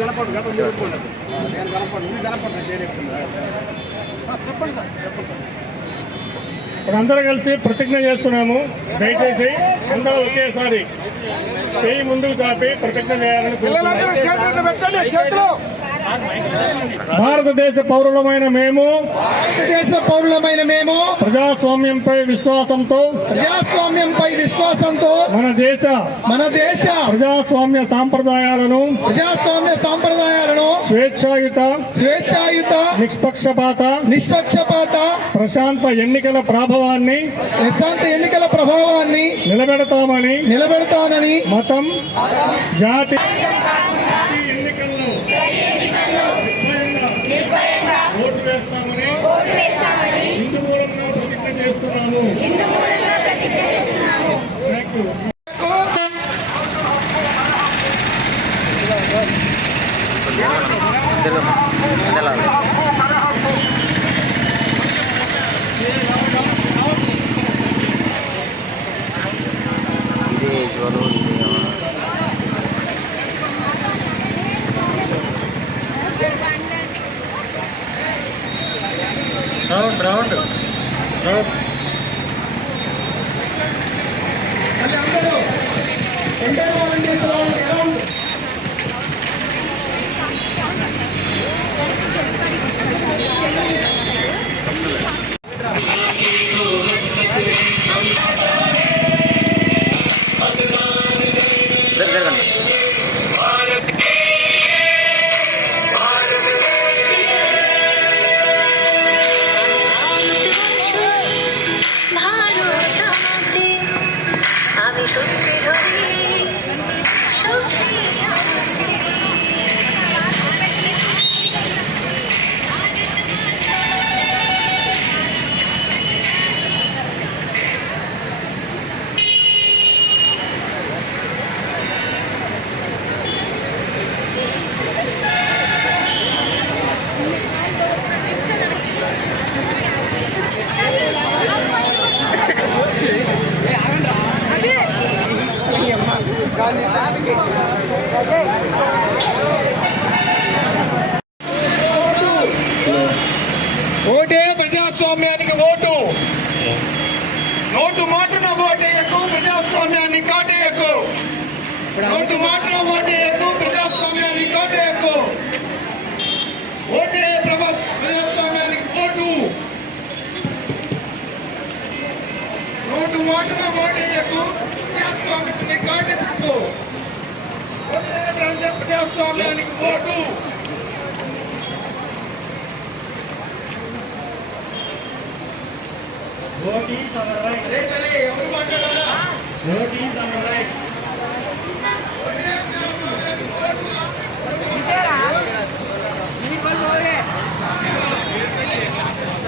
కనపడు గతం మీరు నేను కనపడు మీరు కనపడు నేను సార్ చెప్పండి సార్ చెప్పండి సార్. ఇప్పుడు అందరూ కలిసి ప్రతిజ్ఞ చేస్తున్నాము. దయచేసి అందరూ ఒకేసారి చేయి ముందుకు చాపి ప్రతిజ్ఞ చేయాలని భారతదేశ పౌరులమైన మేము భారతదేశ పౌరులమైన మేము ప్రజాస్వామ్యంపై విశ్వాసంతో ప్రజాస్వామ్యంపై విశ్వాసంతో మన దేశ మన దేశ ప్రజాస్వామ్య సాంప్రదాయాలను ప్రజాస్వామ్య సాంప్రదాయాలను స్వేచ్ఛాయుత స్వేచ్ఛాయుత నిష్పక్షపాత నిష్పక్షపాత ప్రశాంత ఎన్నికల ప్రభావాన్ని ప్రశాంత ఎన్నికల ప్రభావాన్ని నిలబెడతామని నిలబెడతానని మతం జాతి ఎన్నికల్లో నిర్భయంగా రౌండ్ రౌండ్ రౌండ్ అందరూ Be sure నోటు మాటన ఓటేయకు ప్రజాస్వామ్యాన్ని కాటేయకు. నోటు మాటన ఓటేయకు ప్రజాస్వామ్యాన్ని కాటేయకు. ఓటే ప్రభా ప్రజాస్వామ్యానికి ఓటు. నోటు మాటన ఓటేయకు ప్రజాస్వామ్యాన్ని కాటేయకు. ప్రజాస్వామ్యానికి ఓటు. Vote is our right. రేతలే ఎవరు మాట్లాడారా Vote is our right.